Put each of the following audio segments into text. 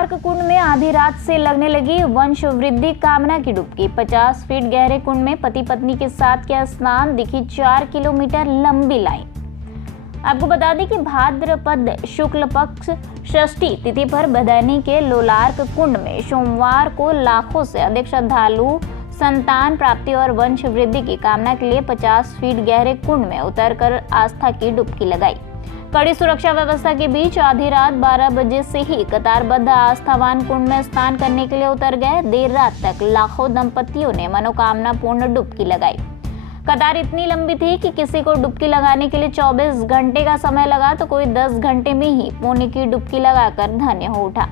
लोलार्क कुंड में आधी रात से लगने लगी वंश वृद्धि कामना की डुबकी। 50 फीट गहरे कुंड में पति पत्नी के साथ किया स्नान, दिखी 4 किलोमीटर लंबी लाइन। आपको बता दें कि भाद्रपद शुक्ल पक्ष षष्ठी तिथि पर बदायूं के लोलार्क कुंड में सोमवार को लाखों से अधिक श्रद्धालु संतान प्राप्ति और वंश वृद्धि की कामना के लिए 50 फीट गहरे कुंड में उतरकर आस्था की डुबकी लगाई। कड़ी सुरक्षा व्यवस्था के बीच आधी रात 12 बजे से ही कतारबद्ध आस्थावान कुंड में स्नान करने के लिए उतर गए। देर रात तक लाखों दंपतियों ने मनोकामना पूर्ण डुबकी लगाई। कतार इतनी लंबी थी कि किसी को डुबकी लगाने के लिए 24 घंटे का समय लगा तो कोई 10 घंटे में ही पुण्य की डुबकी लगाकर धन्य हो उठा।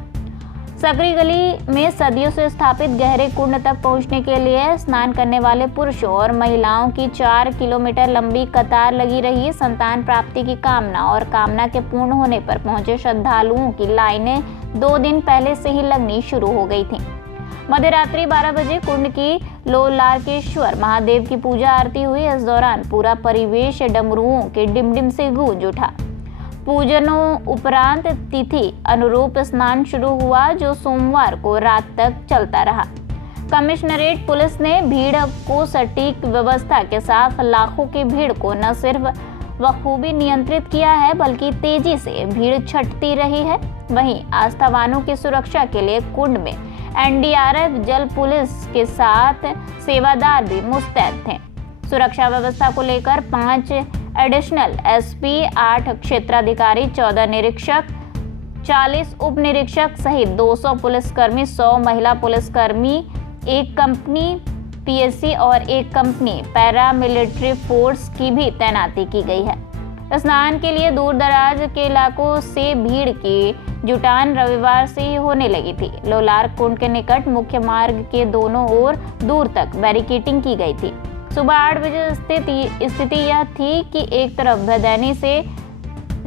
सकरी गली में सदियों से स्थापित गहरे कुंड तक पहुंचने के लिए स्नान करने वाले पुरुषों और महिलाओं की 4 किलोमीटर लंबी कतार लगी रही। संतान प्राप्ति की कामना और कामना के पूर्ण होने पर पहुंचे श्रद्धालुओं की लाइनें 2 दिन पहले से ही लगनी शुरू हो गई थी। मध्यरात्रि 12 बजे कुंड की लोलार्केश्वर महादेव की पूजा आरती हुई। इस दौरान पूरा परिवेश डमरुओं के डिमडिम से गूंज उठा। पूजनों उपरांत तिथि अनुरूप स्नान शुरू हुआ, जो सोमवार को रात तक चलता रहा। कमिश्नरेट पुलिस ने भीड़ को सटीक व्यवस्था के साथ लाखों की भीड़ को न सिर्फ बखूबी नियंत्रित किया है, बल्कि तेजी से भीड़ छटती रही है। वहीं आस्थावानों की सुरक्षा के लिए कुंड में एनडीआरएफ, जल पुलिस के साथ सेवादार भी मुस्तैद थे। सुरक्षा व्यवस्था को लेकर 5 एडिशनल एसपी, 8 क्षेत्राधिकारी, 14 निरीक्षक, 40 उप निरीक्षक सहित 200 पुलिसकर्मी, 100 महिला पुलिसकर्मी, 1 कंपनी पीएससी और 1 कंपनी पैरामिलिट्री फोर्स की भी तैनाती की गई है। स्नान के लिए दूर दराज के इलाकों से भीड़ की जुटान रविवार से ही होने लगी थी। लोलार्क कुंड के निकट मुख्य मार्ग के दोनों ओर दूर तक बैरिकेडिंग की गई थी। सुबह 8 बजे स्थिति यह थी कि एक तरफ बदायूं से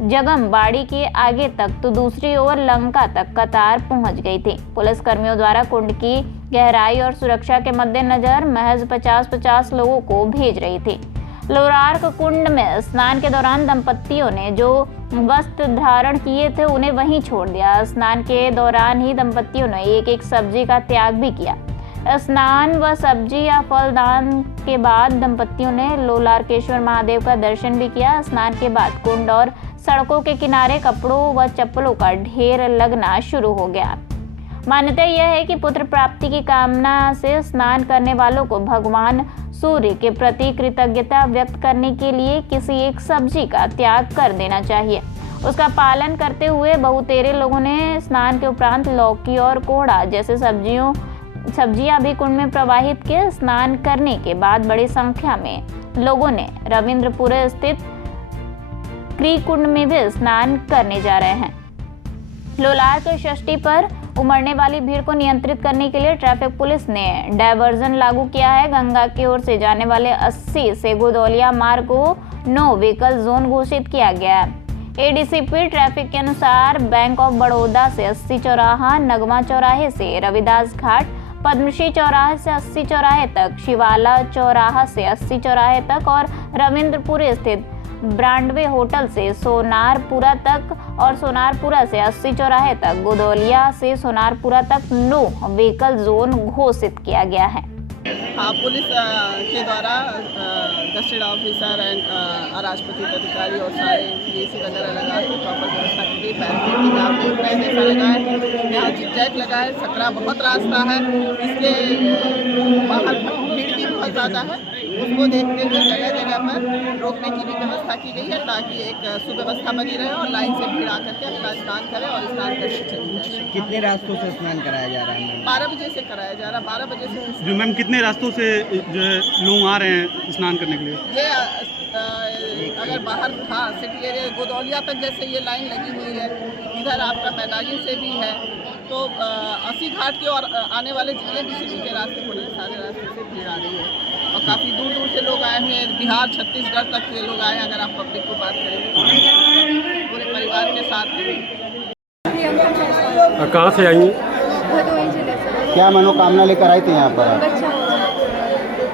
जगमबाड़ी के आगे तक तो दूसरी ओर लंका तक कतार पहुंच गई थी। पुलिसकर्मियों द्वारा कुंड की गहराई और सुरक्षा के मद्देनजर महज 50-50 लोगों को भेज रही थी। लोलार्क कुंड में स्नान के दौरान दंपतियों ने जो वस्त्र धारण किए थे उन्हें वहीं छोड़ दिया। स्नान के दौरान ही दंपतियों ने एक सब्जी का त्याग भी किया। स्नान व सब्जी या फल दान के बाद दंपतियों ने लोलार्केश्वर महादेव का दर्शन भी किया। स्नान के बाद कुंड और सड़कों के किनारे कपड़ों व चप्पलों का ढेर लगना शुरू हो गया। मान्यता यह है कि पुत्र प्राप्ति की कामना से स्नान करने वालों को भगवान सूर्य के प्रति कृतज्ञता व्यक्त करने के लिए किसी एक सब्जी का त्याग कर देना चाहिए। उसका पालन करते हुए बहुतेरे लोगों ने स्नान के उपरांत लौकी और कोहड़ा जैसे सब्जियां भी कुंड में प्रवाहित किए। स्नान करने के बाद बड़ी संख्या में लोगों ने रविंद्रपुर स्थित कुंड में भी स्नान करने जा रहे हैं। लोलार्क षष्ठी पर उमड़ने वाली भीड़ को नियंत्रित करने के लिए ट्रैफिक पुलिस ने डायवर्जन लागू किया है। गंगा की ओर से जाने वाले 80 से गोदौलिया मार्ग को नो व्हीकल जोन घोषित किया गया है। एडीसीपी ट्रैफिक के अनुसार बैंक ऑफ बड़ौदा से 80 चौराहा, नगमा चौराहे से रविदास घाट, पद्मश्री चौराहे से 80 चौराहे तक, शिवाला चौराहा से 80 चौराहे तक और रविंद्रपुर स्थित ब्रांडवे होटल से सोनारपुरा तक और सोनारपुरा से 80 चौराहे तक, गोदौलिया से सोनारपुरा तक नो व्हीकल जोन घोषित किया गया है। हाँ, पुलिस के द्वारा गस्टेड ऑफिसर एंड राष्ट्रपति अधिकारी और सारे पीएसी वगैरह लगा के प्रॉपर व्यवस्था की गई। बैरिकेडिंग आप देख रहे हैं जैसा लगा है, यहाँ जिग-जैग लगा है। सकरा बहुत रास्ता है, इसके बाहर भीड़ भी बहुत ज़्यादा है। उसको देखते हुए जगह जगह पर रोकने की भी व्यवस्था की गई है ताकि एक सुव्यवस्था बनी रहे और लाइन से भीड़ आकर के अपना स्नान करें और स्नान करके चली जाए। कितने रास्तों से स्नान कराया जा रहा है? 12 बजे से कराया जा रहा है। 12 बजे से जो मैम कितने रास्तों से जो है लोग आ रहे हैं स्नान करने के लिए? ये अगर बाहर था सिटी एरिया गोदौलिया तक जैसे ये लाइन लगी हुई है, इधर आपका मैदानी से भी है, तो 80 घाट की और आने वाले जितने भी सिटी के रास्ते पड़े सारे रास्ते से भीड़ आ रही है और काफ़ी दूर दूर से लोग आए हुए हैं। बिहार, छत्तीसगढ़ तक के लोग आए हैं। अगर आप पब्लिक को बात करेंगे तो पूरे परिवार के साथ कहाँ से आई? क्या मनोकामना लेकर आई थी यहाँ पर?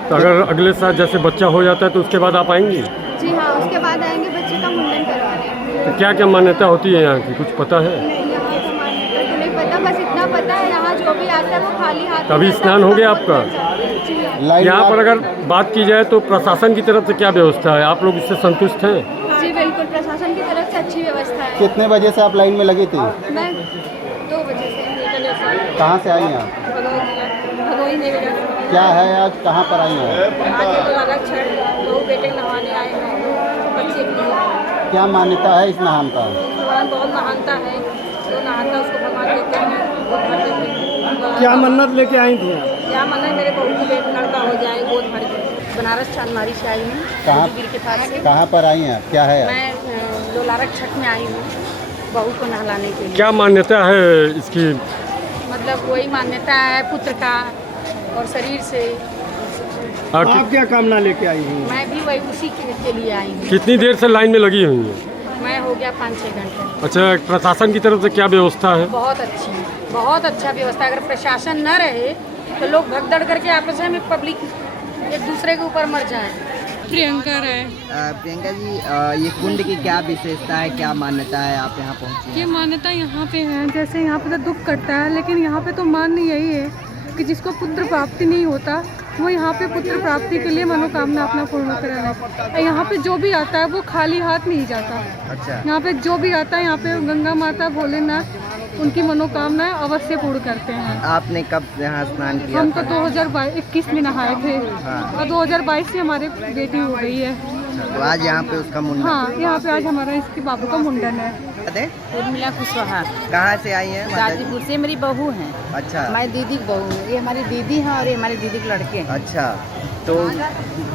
तो अगर अगले साल जैसे बच्चा हो जाता है तो उसके बाद आप आएंगी? जी हाँ, उसके बाद आएंगे बच्चे का मुंडन करवाने। तो क्या क्या मान्यता होती है यहाँ की, कुछ पता है? नहीं, यहाँ का मान्यता तो नहीं पता, बस इतना पता है, यहाँ जो भी आता है वो खाली हाथ। अभी स्नान हो गया आपका? लाइन यहाँ में पर अगर बात की जाए तो प्रशासन की तरफ से क्या व्यवस्था है, आप लोग इससे संतुष्ट हैं? जी बिल्कुल, प्रशासन की तरफ से अच्छी व्यवस्था है। कितने बजे से आप लाइन में लगी थी? मैं 2 बजे से। कहाँ से आई हैं आप? भदोही नहीं मिला। क्या है आज, कहाँ पर आई हैं? आज तो अलग छठ, 2 बेटे नहाने आए हैं बच्चे के लिए। क्या मान्यता है इस नहान का? भगवान बहुत नहाता है, जो नहाता उसको भगवान देते हैं, गोद भर देते हैं। क्या मन्नत लेके आई थी? क्या मन्नत, मेरे बहू की बेट लड़का हो जाए गोद भर के। बनारस चांदमारी से आई हूँ, कहाँ के पास से। कहाँ पर आई हैं आप? क्या है? मैं लोलारक छठ में आई हूँ बहू को नहलाने के लिए। क्या मान्यता है इसकी? मतलब वही मान्यता है पुत्र का और शरीर से। आप क्या कामना लेके आई हैं? मैं भी वही उसी के लिए आई हूँ। कितनी देर से लाइन में लगी हुई हैं? मैं हो गया 5-6 घंटे। अच्छा, प्रशासन की तरफ से क्या व्यवस्था है? बहुत अच्छी, बहुत अच्छा व्यवस्था। अगर प्रशासन न रहे तो लोग भगदड़ करके आपस में पब्लिक एक दूसरे के ऊपर मर जाए। प्रियंका राय। प्रियंका जी, ये कुंड की क्या विशेषता है, क्या मान्यता है, आप यहाँ पहुँची? ये मान्यता यहाँ पे है, जैसे यहाँ पे तो दुख करता है, लेकिन यहाँ पे तो मान्य यही है कि जिसको पुत्र प्राप्ति नहीं होता वो यहाँ पे पुत्र प्राप्ति के लिए मनोकामना अपना पूर्ण कराना। यहाँ पे जो भी आता है वो खाली हाथ नहीं जाता। अच्छा। यहाँ पे जो भी आता है, यहाँ पे गंगा माता भोलेनाथ उनकी मनोकामनाएं अवश्य पूर्ण करते हैं। आपने कब यहाँ स्नान किया? हम तो 2021 में नहाए थे। हाँ। और 2022 से हमारी बेटी हो गई है। तो आज यहाँ पे उसका मुंडन? हाँ, यहाँ पे आज हमारा इसके बाबू का मुंडन है। उर्मिला कुशवाहा, कहाँ से आई हैं? गाजीपुर से मेरी बहू हैं। अच्छा। हमारी दीदी की बहू है, ये हमारी दीदी हैं और ये हमारी दीदी के लड़के हैं। अच्छा, तो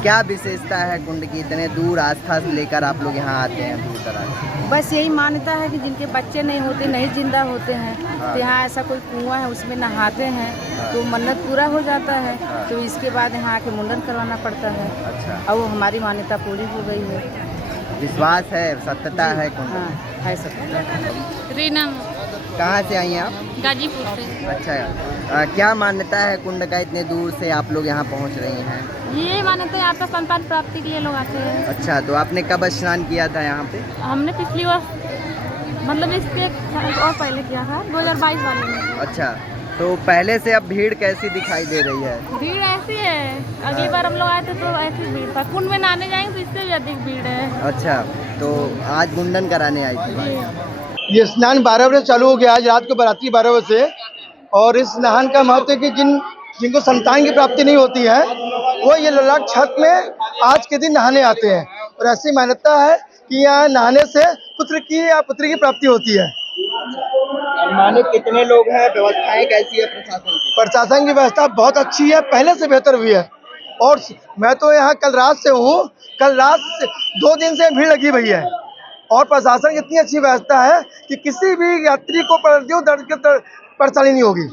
क्या विशेषता है कुंड की? इतने दूर आस्था से लेकर आप लोग यहाँ आते हैं दूर दराज? बस यही मान्यता है कि जिनके बच्चे नहीं होते, नहीं जिंदा होते हैं, तो यहाँ ऐसा कोई कुआं है उसमें नहाते हैं तो मन्नत पूरा हो जाता है। तो इसके बाद यहाँ आके मुंडन करवाना पड़ता है। अच्छा। और वो हमारी मान्यता पूरी हो गई है। विश्वास है, सत्यता है कुंड? हाँ, है सब। रीना, कहाँ से आई हैं आप? गाजीपुर से। अच्छा, क्या मान्यता है कुंड का, इतने दूर से आप लोग यहाँ पहुँच रही हैं? ये मान्यता है यहाँ पे संतान प्राप्ति के लिए लोग आते हैं। अच्छा, तो आपने कब स्नान किया था यहाँ पे? हमने पिछली बार मतलब इसके और पहले किया था 2022 वाले में। अच्छा, तो पहले से अब भीड़ कैसी दिखाई दे रही है? भीड़ ऐसी है, अगली बार हम लोग आए थे तो ऐसी भीड़ था। कुंड में नहाने जाएंगे तो इससे भी अधिक भीड़ है। अच्छा, तो आज मुंडन कराने आई थी? ये स्नान 12 बजे चालू हो गया, आज रात को बराती 12 बजे से। और इस नहान का महत्व है कि जिनको संतान की प्राप्ति नहीं होती है वो ये लोलारक छठ में आज के दिन नहाने आते हैं। और ऐसी मान्यता है कि यहाँ नहाने से पुत्र की या पुत्री की प्राप्ति होती है। अनुमानित कितने लोग हैं? व्यवस्थाएं कैसी है प्रशासन की? प्रशासन की व्यवस्था बहुत अच्छी है, पहले से बेहतर हुई है। और मैं तो यहाँ कल रात से हूँ, कल रात से 2 दिन से भीड़ लगी हुई है। और प्रशासन की इतनी अच्छी व्यवस्था है कि किसी भी यात्री को परेशानी नहीं होगी।